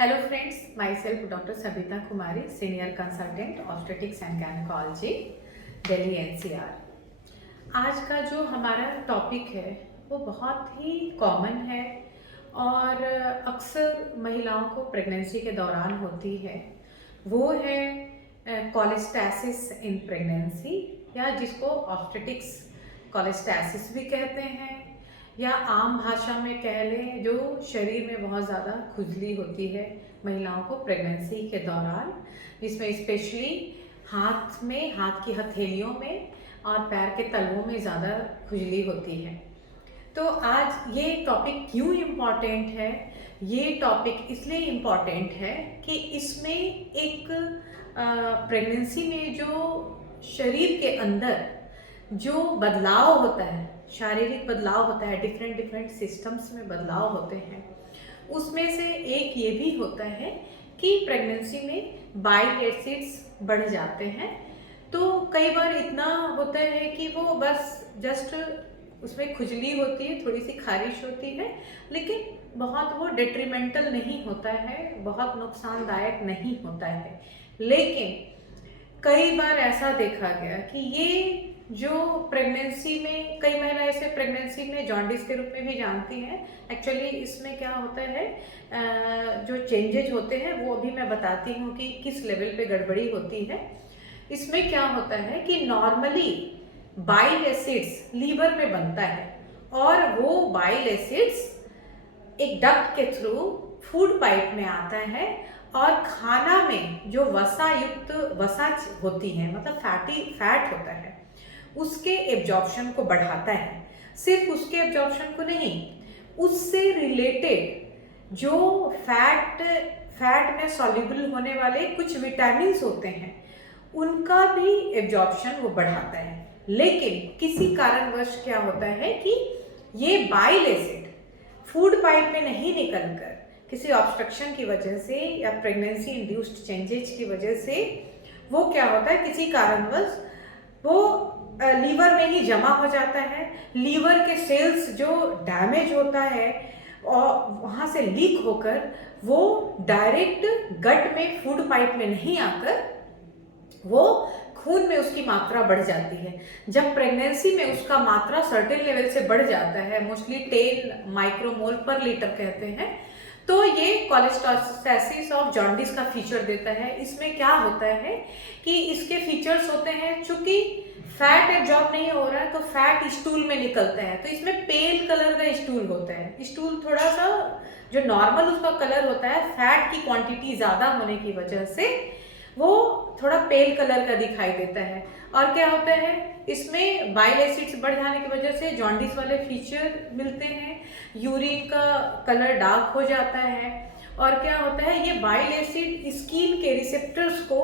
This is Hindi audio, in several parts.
Hello friends, myself Dr. Sabita Kumari, Senior Consultant Obstetrics and Gynecology, Delhi NCR। आज का जो हमारा टॉपिक है वो बहुत ही कॉमन है और अक्सर महिलाओं को प्रेगनेंसी के दौरान होती है। वो है कोलेस्टेसिस इन प्रेगनेंसी, या जिसको ऑब्स्टेटिक्स कोलेस्टेसिस भी कहते हैं, या आम भाषा में कह लें जो शरीर में बहुत ज़्यादा खुजली होती है महिलाओं को प्रेगनेंसी के दौरान, जिसमें स्पेशली हाथ की हथेलियों में और पैर के तलवों में ज़्यादा खुजली होती है। तो आज ये टॉपिक क्यों इम्पॉर्टेंट है? ये टॉपिक इसलिए इम्पॉर्टेंट है कि इसमें एक प्रेगनेंसी में जो शरीर के अंदर जो बदलाव होता है, शारीरिक बदलाव होता है, डिफरेंट सिस्टम्स में बदलाव होते हैं, उसमें से एक ये भी होता है कि प्रेगनेंसी में बाइल एसिड्स बढ़ जाते हैं। तो कई बार इतना होता है कि वो बस जस्ट उसमें खुजली होती है, थोड़ी सी खारिश होती है, लेकिन बहुत वो डेट्रीमेंटल नहीं होता है, बहुत नुकसानदायक नहीं होता है। लेकिन कई बार ऐसा देखा गया कि ये जो प्रेगनेंसी में, कई महिला ऐसे प्रेगनेंसी में जॉन्डिस के रूप में भी जानती हैं। एक्चुअली इसमें क्या होता है, जो चेंजेज होते हैं वो अभी मैं बताती हूँ कि किस लेवल पे गड़बड़ी होती है। इसमें क्या होता है कि नॉर्मली बाइल एसिड्स लीवर में बनता है और वो बाइल एसिड्स एक डक्ट के थ्रू फूड पाइप में आता है और खाना में जो वसा होती है, मतलब फैट होता है, उसके एब्जॉर्प्शन को बढ़ाता है। सिर्फ उसके एब्जॉर्प्शन को नहीं, उससे रिलेटेड जो फैट में सॉल्युबल होने वाले कुछ विटामिन होते हैं उनका भी एब्जॉर्प्शन वो बढ़ाता है। लेकिन किसी कारणवश क्या होता है कि ये बाइल एसिड फूड पाइप में नहीं निकलकर किसी ऑब्स्ट्रक्शन की वजह से या प्रेगनेंसी इंड्यूस्ड चेंजेस की वजह से वो क्या होता है, किसी कारणवश वो लीवर में ही जमा हो जाता है। लीवर के सेल्स जो डैमेज होता है और वहाँ से लीक होकर वो डायरेक्ट गट में फूड पाइप में नहीं आकर वो खून में उसकी मात्रा बढ़ जाती है। जब प्रेगनेंसी में उसका मात्रा सर्टेन लेवल से बढ़ जाता है, मोस्टली 10 माइक्रोमोल पर लीटर कहते हैं, तो ये कोलेस्टेसिस ऑफ जॉन्डिस का फीचर देता है। इसमें क्या होता है कि इसके फीचर्स होते हैं, चूंकि फैट एब्जॉर्ब नहीं हो रहा है तो फैट स्टूल में निकलता है, तो इसमें पेल कलर का स्टूल होता है। स्टूल थोड़ा सा जो नॉर्मल उसका कलर होता है, फैट की क्वांटिटी ज़्यादा होने की वजह से वो थोड़ा पेल कलर का दिखाई देता है। और क्या होता है, इसमें बाइल एसिड्स बढ़ जाने की वजह से जॉन्डिस वाले फीचर मिलते हैं। यूरिन का कलर डार्क हो जाता है। और क्या होता है, ये बाइल एसिड स्किन के रिसेप्टर्स को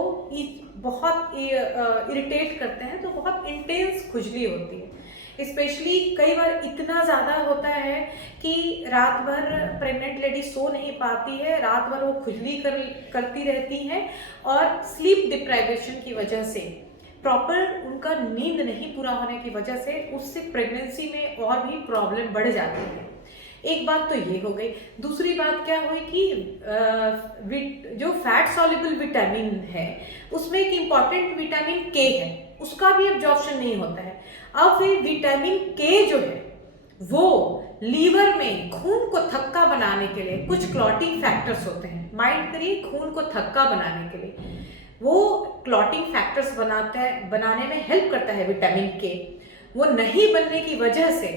बहुत इरिटेट करते हैं, तो बहुत इंटेंस खुजली होती है। स्पेशली कई बार इतना ज़्यादा होता है कि रात भर प्रेग्नेंट लेडी सो नहीं पाती है, रात भर वो खुजली करती रहती हैं और स्लीप डिप्राइवेशन की वजह से, प्रॉपर उनका नींद नहीं पूरा होने की वजह से, उससे प्रेगनेंसी में और भी प्रॉब्लम बढ़ जाती है। एक बात तो ये हो गई। दूसरी बात क्या हुई कि जो फैट सॉल्युबल विटामिन है उसमें एक इम्पॉर्टेंट विटामिन के है, उसका भी एब्जॉर्प्शन नहीं होता है। अब फिर विटामिन के जो है वो लीवर में खून को थक्का बनाने के लिए कुछ क्लॉटिंग फैक्टर्स होते हैं। माइंड करिए, खून को थक्का बनाने के लिए वो क्लॉटिंग फैक्टर्स बनाने में हेल्प करता है विटामिन के। वो नहीं बनने की वजह से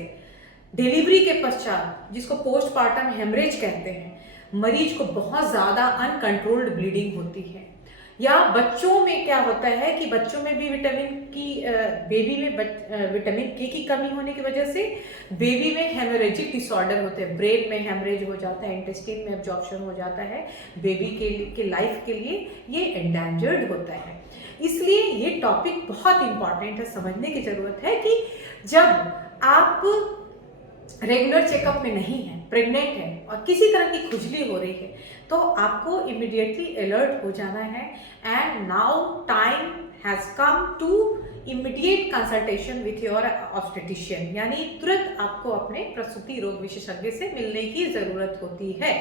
डिलीवरी के पश्चात, जिसको पोस्टपार्टम हेमरेज कहते हैं, मरीज को बहुत ज़्यादा अनकंट्रोल्ड ब्लीडिंग होती है। या बच्चों में क्या होता है कि बच्चों में भी बेबी में विटामिन के की कमी होने की वजह से बेबी में हेमोरेजिक डिसऑर्डर होते हैं। ब्रेन में हेमरेज हो जाता है, इंटेस्टाइन में एब्जॉर्प्शन हो जाता है। बेबी के लाइफ के लिए ये एंडेंजर्ड होता है। इसलिए ये टॉपिक बहुत इंपॉर्टेंट है, समझने की ज़रूरत है कि जब आप रेगुलर चेकअप में नहीं है, प्रेग्नेंट है और किसी तरह की खुजली हो रही है, तो आपको इमीडिएटली अलर्ट हो जाना है। And now time has come to immediate consultation with your obstetrician, यानी तुरंत आपको अपने प्रसूति रोग विशेषज्ञ से मिलने की ज़रूरत होती है।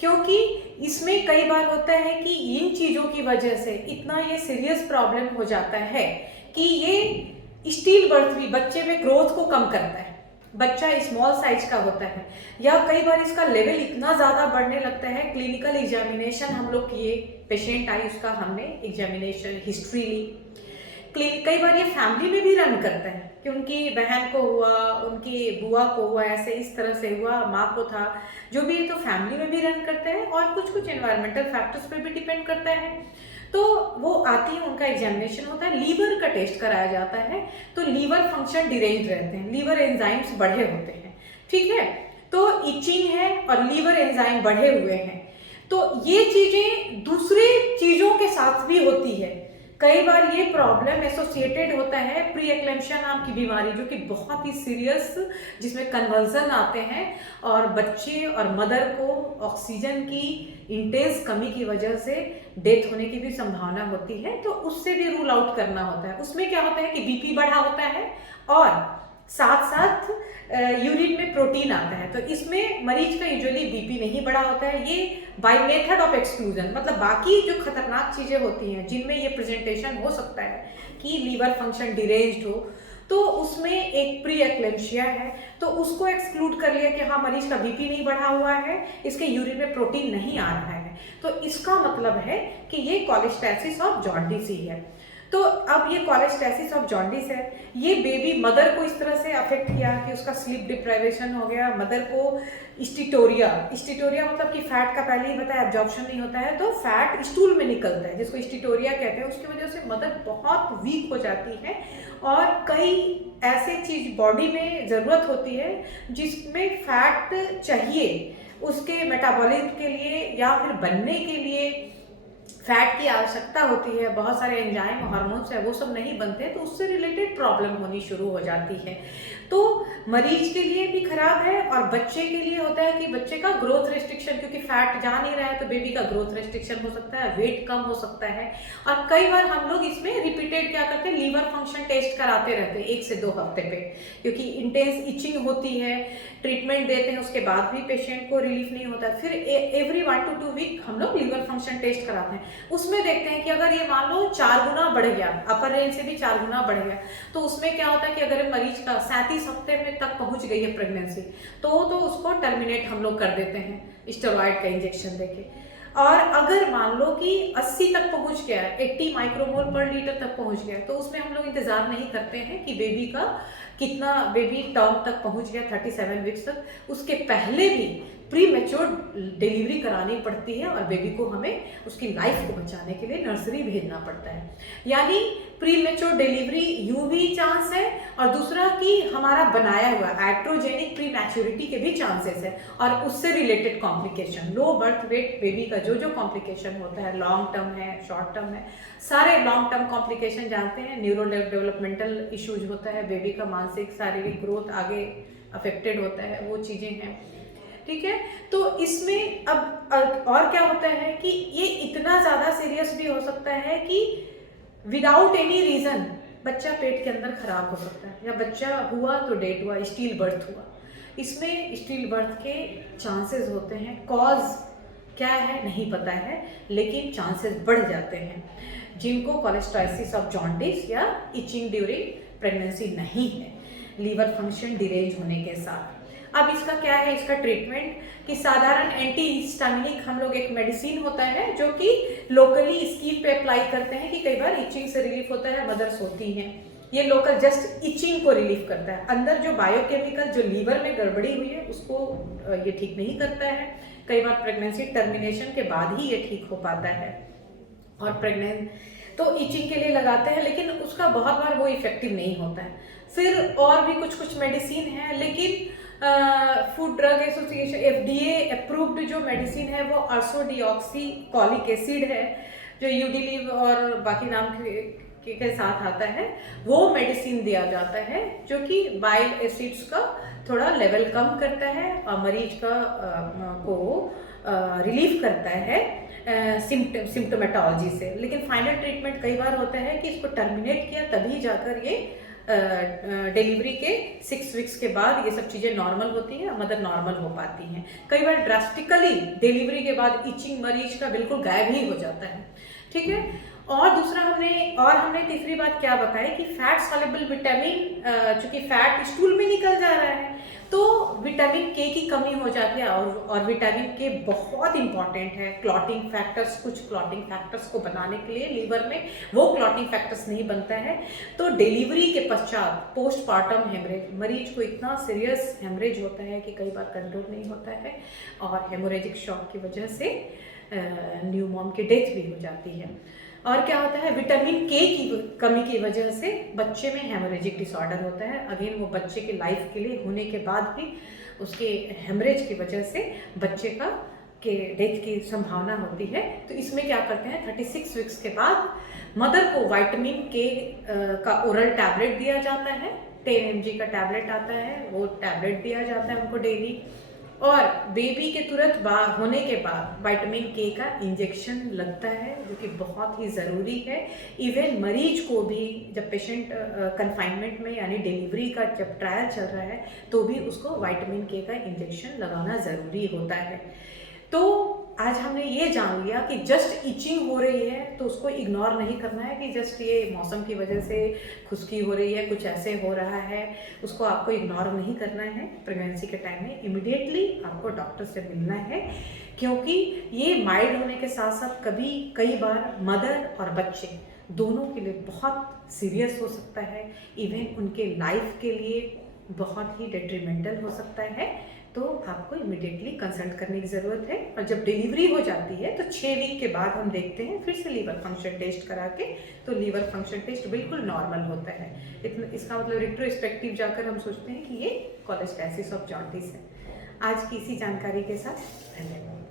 क्योंकि इसमें कई बार होता है कि इन चीज़ों की वजह से इतना ये सीरियस प्रॉब्लम हो जाता है कि ये स्टील बर्थ भी बच्चे में ग्रोथ को कम करता है, बच्चा स्मॉल साइज का होता है, या कई बार इसका लेवल इतना ज़्यादा बढ़ने लगता है। क्लिनिकल एग्जामिनेशन हम लोग किए, पेशेंट आई, उसका हमने एग्जामिनेशन हिस्ट्री ली। कई बार ये फैमिली में भी रन करता है कि उनकी बहन को हुआ, उनकी बुआ को हुआ, ऐसे इस तरह से हुआ, माँ को था, जो भी है, तो फैमिली में भी रन करता है और कुछ कुछ एनवायरमेंटल फैक्टर्स पे भी डिपेंड करता है। तो वो आती है, उनका एग्जामिनेशन होता है, लीवर का टेस्ट कराया जाता है, तो लीवर फंक्शन डिरेंज रहते हैं, लीवर एंजाइम्स बढ़े होते हैं, ठीक है। तो इचिंग है और लीवर एंजाइम बढ़े हुए हैं, तो ये चीजें दूसरे चीजों के साथ भी होती है। कई बार ये प्रॉब्लम एसोसिएटेड होता है प्री एक्लेम्पशिया नाम की बीमारी, जो कि बहुत ही सीरियस, जिसमें कन्वर्जन आते हैं और बच्चे और मदर को ऑक्सीजन की इंटेंस कमी की वजह से डेथ होने की भी संभावना होती है, तो उससे भी रूल आउट करना होता है। उसमें क्या होता है कि बीपी बढ़ा होता है और साथ साथ यूरिन में प्रोटीन आता है, तो इसमें मरीज का यूजुअली बीपी नहीं बढ़ा होता है। ये बाय मेथड ऑफ एक्सक्लूजन, मतलब बाकी जो खतरनाक चीजें होती हैं जिनमें ये प्रेजेंटेशन हो सकता है कि लीवर फंक्शन डिरेंज्ड हो, तो उसमें एक प्री एक्लेम्पशिया है, तो उसको एक्सक्लूड कर लिया कि हाँ मरीज का बीपी नहीं बढ़ा हुआ है, इसके यूरिन में प्रोटीन नहीं आ रहा है, तो इसका मतलब है कि ये कोलेस्टेसिस ऑफ जॉन्डिस ही है। तो अब ये कोलेस्टेसिस ऑफ जॉन्डिस है, ये बेबी मदर को इस तरह से अफेक्ट किया कि उसका स्लीप डिप्राइवेशन हो गया, मदर को स्टीटोरिया मतलब कि फैट का पहले ही बताया एब्जॉर्प्शन नहीं होता है, तो फैट स्टूल में निकलता है, जिसको स्टीटोरिया कहते हैं। उसकी वजह से मदर बहुत वीक हो जाती है और कई ऐसे चीज बॉडी में ज़रूरत होती है जिसमें फैट चाहिए उसके मेटाबॉलिज्म के लिए या फिर बनने के लिए फैट की आवश्यकता होती है, बहुत सारे एंजाइम हार्मोन्स है वो सब नहीं बनते, तो उससे रिलेटेड प्रॉब्लम होनी शुरू हो जाती है। तो मरीज के लिए भी खराब है और बच्चे के लिए होता है कि बच्चे का ग्रोथ रेस्ट्रिक्शन, क्योंकि फैट जा नहीं रहा है तो बेबी का ग्रोथ रेस्ट्रिक्शन हो सकता है, वेट कम हो सकता है। और कई बार हम लोग इसमें रिपीटेड क्या करते हैं, लीवर फंक्शन टेस्ट कराते रहते हैं 1 से 2 हफ्ते पे, क्योंकि इंटेंस इचिंग होती है, ट्रीटमेंट देते हैं, उसके बाद भी पेशेंट को रिलीफ नहीं होता। फिर एवरी 1 to 2 वीक हम लोग लीवर फंक्शन टेस्ट कराते हैं, उसमें देखते हैं कि अगर ये मान लो 4 गुना बढ़ गया, अपर रेंज से भी 4 गुना बढ़ गया, तो उसमें क्या होता है कि अगर मरीज का 37 हफ्ते में तक पहुंच गई है प्रेगनेंसी, तो उसको टर्मिनेट हम लोग कर देते हैं स्टेरॉइड का इंजेक्शन देके। और अगर मान लो कि 80 तक पहुंच गया, 80 माइक्रोमोल पर लीटर तक पहुंच गया, तो उसमें हम लोग इंतजार नहीं करते हैं कि बेबी का कितना, बेबी टर्म तक पहुंच गया 37 वीक्स तक, उसके पहले भी प्री मैच्योर डिलीवरी करानी पड़ती है और बेबी को हमें उसकी लाइफ को बचाने के लिए नर्सरी भेजना पड़ता है। यानी प्री मैच्योर डिलीवरी यूं भी चांस है, और दूसरा कि हमारा बनाया हुआ एट्रोजेनिक प्री मैच्योरिटी के भी चांसेस है, और उससे related complication, low birth weight baby का जो जो कॉम्प्लिकेशन होता है, लॉन्ग टर्म है, शॉर्ट टर्म है, सारे लॉन्ग टर्म कॉम्प्लिकेशन जानते हैं। न्यूरो डेवलपमेंटल इश्यूज होता है, बेबी का मानसिक शारीरिक ग्रोथ आगे अफेक्टेड होता है, वो चीज़ें हैं, ठीक है। तो इसमें अब और क्या होता है कि ये इतना ज़्यादा सीरियस भी हो सकता है कि विदाउट एनी रीज़न बच्चा पेट के अंदर खराब हो सकता है, या बच्चा हुआ तो डेथ हुआ, स्टील बर्थ हुआ। इसमें स्टील बर्थ के चांसेस होते हैं, कॉज क्या है नहीं पता है, लेकिन चांसेस बढ़ जाते हैं जिनको कोलेस्टेसिस ऑफ जॉन्डिस या इचिंग ड्यूरिंग प्रेगनेंसी नहीं है, लीवर फंक्शन डिरेंज होने के साथ। अब इसका क्या है, इसका ट्रीटमेंट कि साधारण एंटी हिस्टामिनिक हम लोग एक मेडिसिन होता है जो कि लोकली स्किन पे अप्लाई करते हैं, कि कई बार इचिंग से रिलीफ होता है, मदर्स होती हैं, ये लोकल जस्ट इचिंग को रिलीफ करता है। अंदर जो बायोकेमिकल जो लीवर में गड़बड़ी हुई है उसको ये ठीक नहीं करता है। कई बार प्रेगनेंसी टर्मिनेशन के बाद ही ये ठीक हो पाता है, और प्रेग्नेंट तो इचिंग के लिए लगाते हैं, लेकिन उसका बहुत बार वो इफेक्टिव नहीं होता है। फिर और भी कुछ मेडिसिन है, लेकिन food drug association FDA approved जो मेडिसिन है वो अर्सोडिऑक्सीकॉलिक एसिड है, जो यूडिलिव और बाकी नाम के साथ आता है, वो मेडिसिन दिया जाता है जो कि बाइल एसिड्स का थोड़ा लेवल कम करता है और मरीज का को रिलीफ करता है सिम्टोमेटोलॉजी से। लेकिन फाइनल ट्रीटमेंट कई बार होता है कि इसको टर्मिनेट किया तभी जाकर ये डिलीवरी के 6 वीक्स के बाद ये सब चीज़ें नॉर्मल होती हैं, मदर नॉर्मल हो पाती हैं। कई बार ड्रास्टिकली डिलीवरी के बाद इचिंग मरीज का बिल्कुल गायब ही हो जाता है, ठीक है। और दूसरा हमने तीसरी बात क्या बताई कि फैट सॉल्युबल विटामिन, चूंकि फैट स्टूल में निकल जा रहा है तो विटामिन के की कमी हो जाती है, और विटामिन के बहुत इंपॉर्टेंट है क्लॉटिंग फैक्टर्स, कुछ क्लॉटिंग फैक्टर्स को बनाने के लिए लीवर में वो क्लॉटिंग फैक्टर्स नहीं बनता है। तो डिलीवरी के पश्चात पोस्टपार्टम हेमरेज, मरीज को इतना सीरियस हेमरेज होता है कि कई बार कंट्रोल नहीं होता है और हेमोरेजिक शॉक की वजह से न्यू मॉम की डेथ भी हो जाती है। और क्या होता है, विटामिन के की कमी की वजह से बच्चे में हेमोरेजिक डिसऑर्डर होता है। अगेन वो बच्चे के लाइफ के लिए होने के बाद भी उसके हेमरेज की वजह से बच्चे के डेथ की संभावना होती है। तो इसमें क्या करते हैं, 36 वीक्स के बाद मदर को विटामिन के का ओरल टैबलेट दिया जाता है, 10 mg का टैबलेट आता है, वो टैबलेट दिया जाता है उनको डेली। और बेबी के तुरंत होने के बाद विटामिन के का इंजेक्शन लगता है, जो कि बहुत ही ज़रूरी है। इवन मरीज को भी जब पेशेंट कन्फाइनमेंट में यानी डिलीवरी का जब ट्रायल चल रहा है तो भी उसको विटामिन के का इंजेक्शन लगाना ज़रूरी होता है। तो आज हमने ये जान लिया कि जस्ट इचिंग हो रही है तो उसको इग्नोर नहीं करना है कि जस्ट ये मौसम की वजह से खुश्की हो रही है, कुछ ऐसे हो रहा है, उसको आपको इग्नोर नहीं करना है। प्रेगनेंसी के टाइम में इमिडिएटली आपको डॉक्टर से मिलना है, क्योंकि ये माइल्ड होने के साथ साथ कई बार मदर और बच्चे दोनों के लिए बहुत सीरियस हो सकता है। इवन उनके लाइफ के लिए बहुत ही डेट्रीमेंटल हो सकता है। तो आपको इमिडिएटली कंसल्ट करने की ज़रूरत है। और जब डिलीवरी हो जाती है तो 6 वीक के बाद हम देखते हैं फिर से लीवर फंक्शन टेस्ट करा के, तो लीवर फंक्शन टेस्ट बिल्कुल नॉर्मल होता है। इसका मतलब रिट्रोस्पेक्टिव जाकर हम सोचते हैं कि ये कोलेस्टेसिस ऑफ जॉन्डिस है। आज की इसी जानकारी के साथ धन्यवाद।